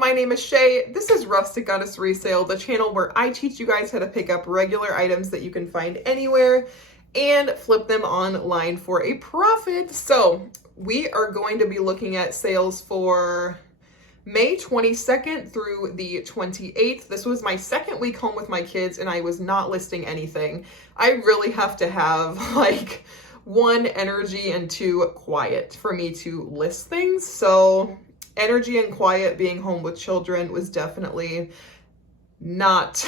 my name is Shay. This is Rustic Goddess Resale, the channel where I teach you guys how to pick up regular items that you can find anywhere and flip them online for a profit. So we are going to be looking at sales for May 22nd through the 28th. This was my second week home with my kids and I was not listing anything. I really have to have like 1, energy and 2, quiet for me to list things. So energy and quiet, being home with children, was definitely not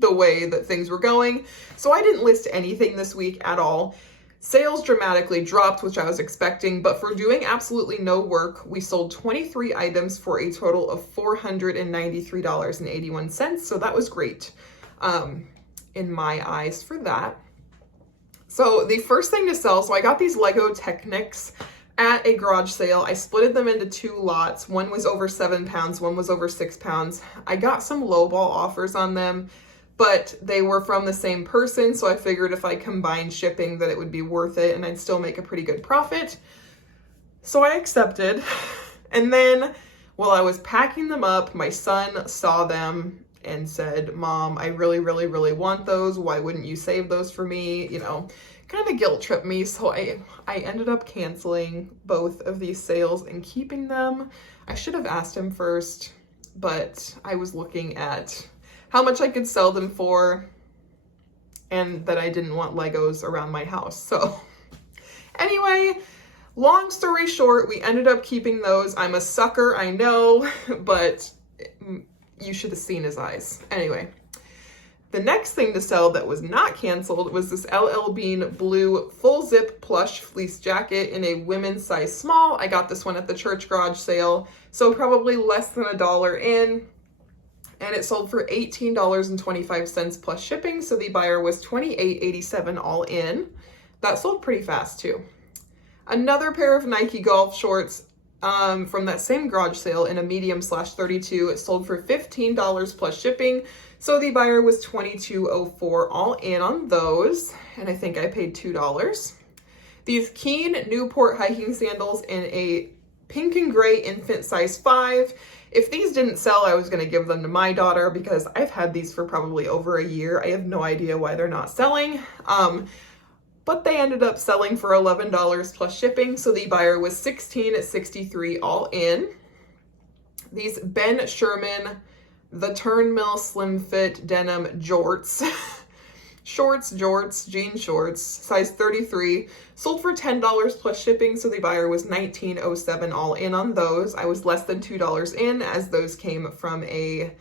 the way that things were going. So I didn't list anything this week at all. Sales dramatically dropped, which I was expecting, but for doing absolutely no work, we sold 23 items for a total of $493.81. So that was great in my eyes for that. So the first thing to sell, so I got these Lego Technics at a garage sale. I splitted them into 2 lots. One was over 7 pounds, one was over 6 pounds. I got some lowball offers on them, but they were from the same person. So I figured if I combined shipping that it would be worth it and I'd still make a pretty good profit. So I accepted. And then while I was packing them up, my son saw them and said, "Mom, I really, really, really want those. Why wouldn't you save those for me?" You know, kind of guilt tripped me. So I ended up canceling both of these sales and keeping them. I should have asked him first, but I was looking at how much I could sell them for and that I didn't want Legos around my house. So anyway, long story short, we ended up keeping those. I'm a sucker, I know, but you should have seen his eyes. Anyway, the next thing to sell that was not canceled was this LL Bean blue full zip plush fleece jacket in a women's size small. I got this one at the church garage sale, so probably less than $1 in, and it sold for $18.25 plus shipping. So the buyer was $28.87 all in. That sold pretty fast too. Another pair of Nike golf shorts from that same garage sale in a medium/32. It sold for $15 plus shipping. So the buyer was $22.04 all in on those. And I think I paid $2. These Keen Newport hiking sandals in a pink and gray infant size 5. If these didn't sell, I was going to give them to my daughter because I've had these for probably over a year. I have no idea why they're not selling. But they ended up selling for $11 plus shipping. So the buyer was $16.63 all in. These Ben Sherman, the Turnmill Slim Fit Denim Jorts, jean shorts, size 33, sold for $10 plus shipping. So the buyer was $19.07 all in on those. I was less than $2 in as those came from a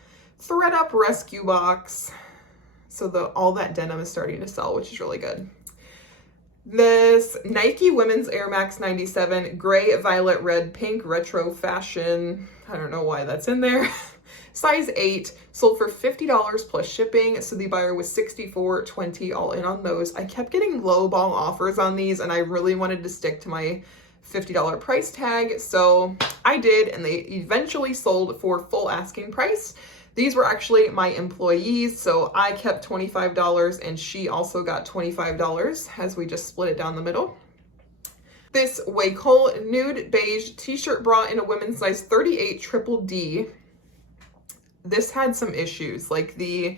ThredUp rescue box. So all that denim is starting to sell, which is really good. This Nike Women's Air Max 97 gray, violet, red, pink retro fashion. I don't know why that's in there. Size 8, sold for $50 plus shipping. So the buyer was $64.20 all in on those. I kept getting low ball offers on these and I really wanted to stick to my $50 price tag. So I did, and they eventually sold for full asking price. These were actually my employees, so I kept $25 and she also got $25 as we just split it down the middle. This Wacol nude beige t-shirt bra in a women's size 38 triple D. This had some issues, like the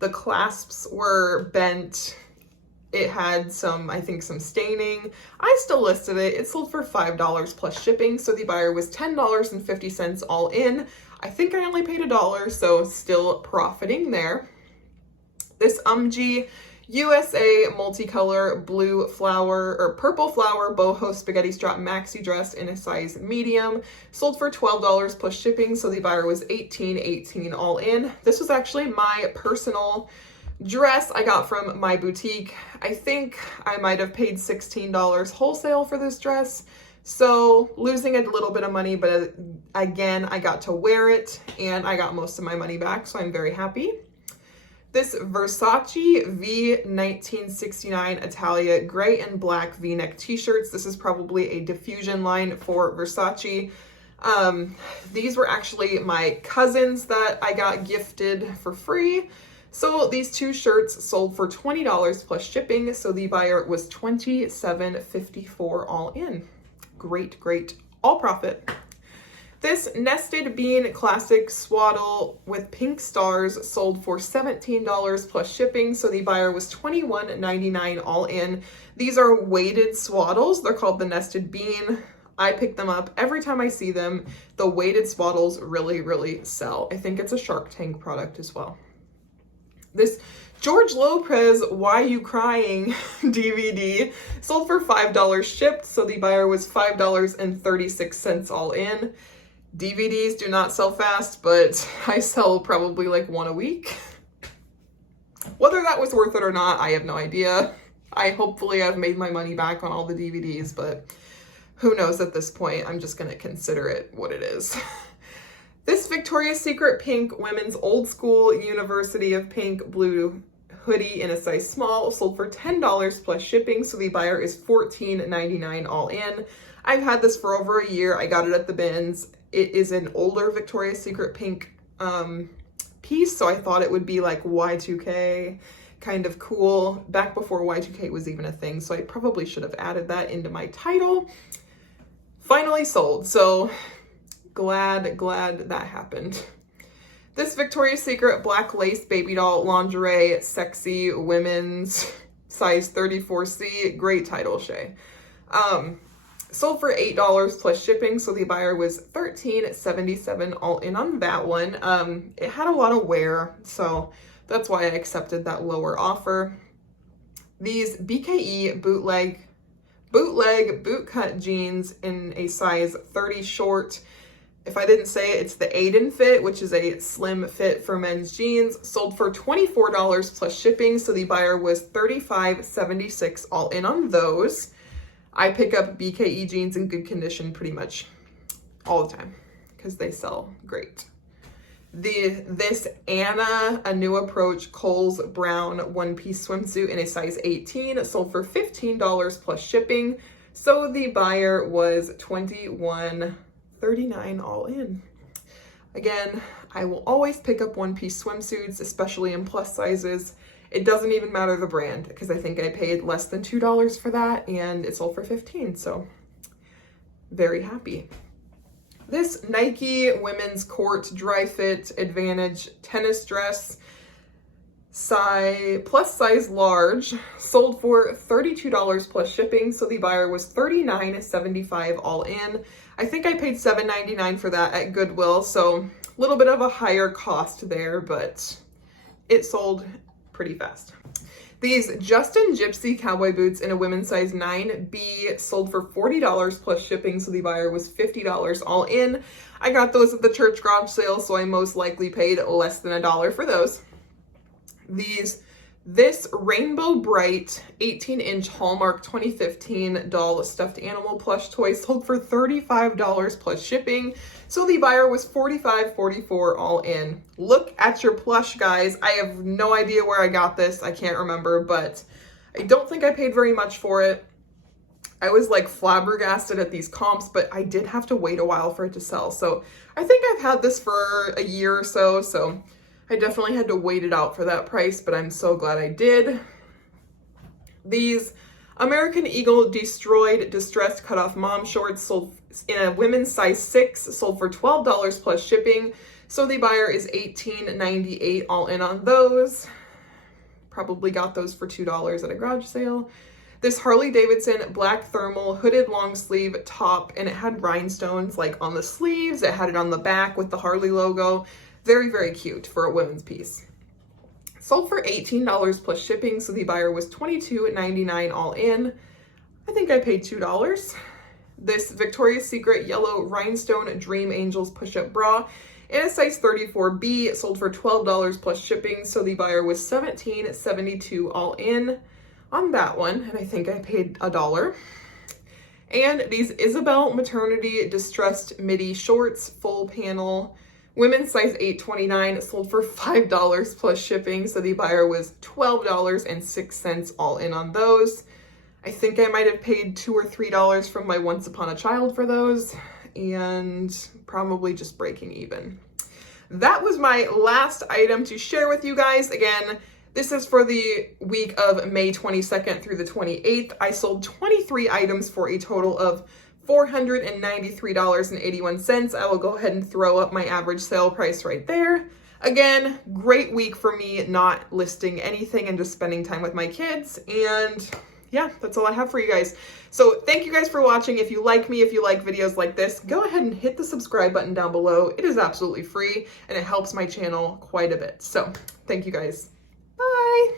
clasps were bent. It had some, I think, some staining. I still listed it. It sold for $5 plus shipping, so the buyer was $10.50 all in. I think I only paid $1, so still profiting there. This UMG USA multicolor blue flower or purple flower boho spaghetti strap maxi dress in a size medium sold for $12 plus shipping. So the buyer was $18.18 all in. This was actually my personal dress I got from my boutique. I think I might have paid $16 wholesale for this dress. So losing a little bit of money, but again, I got to wear it and I got most of my money back. So I'm very happy. This Versace V1969 Italia gray and black V-neck t-shirts. This is probably a diffusion line for Versace. These were actually my cousins that I got gifted for free. So these 2 shirts sold for $20 plus shipping. So the buyer was $27.54 all in. Great, all profit. This nested bean classic swaddle with pink stars sold for $17 plus shipping, so the buyer was $21.99 all in. These are weighted swaddles. They're called the nested bean. I pick them up every time I see them. The weighted swaddles really, really sell. I think it's a Shark Tank product as well. This George Lopez Why You Crying DVD sold for $5 shipped, so the buyer was $5.36 all in. DVDs do not sell fast, but I sell probably like one a week. Whether that was worth it or not, I have no idea. Hopefully I've made my money back on all the DVDs, but who knows at this point. I'm just going to consider it what it is. This Victoria's Secret pink women's old school University of Pink blue hoodie in a size small sold for $10 plus shipping, so the buyer is $14.99 all in. I've had this for over a year. I got it at the bins. It is an older Victoria's Secret pink piece, so I thought it would be like Y2K, kind of cool, back before Y2K was even a thing, so I probably should have added that into my title. Finally sold, so glad that happened. This Victoria's Secret black lace baby doll lingerie, sexy women's, size 34C, great title, Shay. Sold for $8 plus shipping, so the buyer was $13.77 all in on that one. It had a lot of wear, so that's why I accepted that lower offer. These BKE bootleg bootcut jeans in a size 30 short. If I didn't say it, it's the Aiden fit, which is a slim fit for men's jeans, sold for $24 plus shipping, so the buyer was $35.76 all in on those. I pick up BKE jeans in good condition pretty much all the time because they sell great. This Anna, a new approach Kohl's brown one-piece swimsuit in a size 18 sold for $15 plus shipping, so the buyer was $21.39 all in. Again, I will always pick up one-piece swimsuits, especially in plus sizes. It doesn't even matter the brand because I think I paid less than $2 for that and it sold for $15, so very happy. This Nike women's court dry fit advantage tennis dress, plus size large, sold for $32 plus shipping, so the buyer was $39.75 all in. I think I paid $7.99 for that at Goodwill, so a little bit of a higher cost there, but it sold pretty fast. These Justin Gypsy cowboy boots in a women's size 9B sold for $40 plus shipping, so the buyer was $50 all in. I got those at the church garage sale, so I most likely paid less than $1 for those. This Rainbow Bright 18-inch Hallmark 2015 doll stuffed animal plush toy sold for $35 plus shipping, so the buyer was $45.44 all in. Look at your plush, guys. I have no idea where I got this. I can't remember, but I don't think I paid very much for it. I was like flabbergasted at these comps, but I did have to wait a while for it to sell. So I think I've had this for a year or so I definitely had to wait it out for that price, but I'm so glad I did. These American Eagle destroyed distressed cutoff mom shorts sold in a women's size 6, sold for $12 plus shipping, so the buyer is $18.98 all in on those. Probably got those for $2 at a garage sale. This Harley Davidson black thermal hooded long sleeve top, and it had rhinestones like on the sleeves. It had it on the back with the Harley logo. Very, very cute for a women's piece. Sold for $18 plus shipping, so the buyer was $22.99 all in. I think I paid $2. This Victoria's Secret yellow rhinestone Dream Angels push-up bra in a size 34B sold for $12 plus shipping, so the buyer was $17.72 all in on that one, and I think I paid $1. And these Isabel maternity distressed midi shorts, full panel, women's size 829, sold for $5 plus shipping, so the buyer was $12.06 all in on those. I think I might have paid $2 or $3 from my Once Upon a Child for those, and probably just breaking even. That was my last item to share with you guys. Again, this is for the week of May 22nd through the 28th. I sold 23 items for a total of $493.81. I will go ahead and throw up my average sale price right there. Again, great week for me, not listing anything and just spending time with my kids. And yeah, that's all I have for you guys. So thank you guys for watching. If you like me, if you like videos like this, go ahead and hit the subscribe button down below. It is absolutely free and it helps my channel quite a bit. So thank you guys. Bye.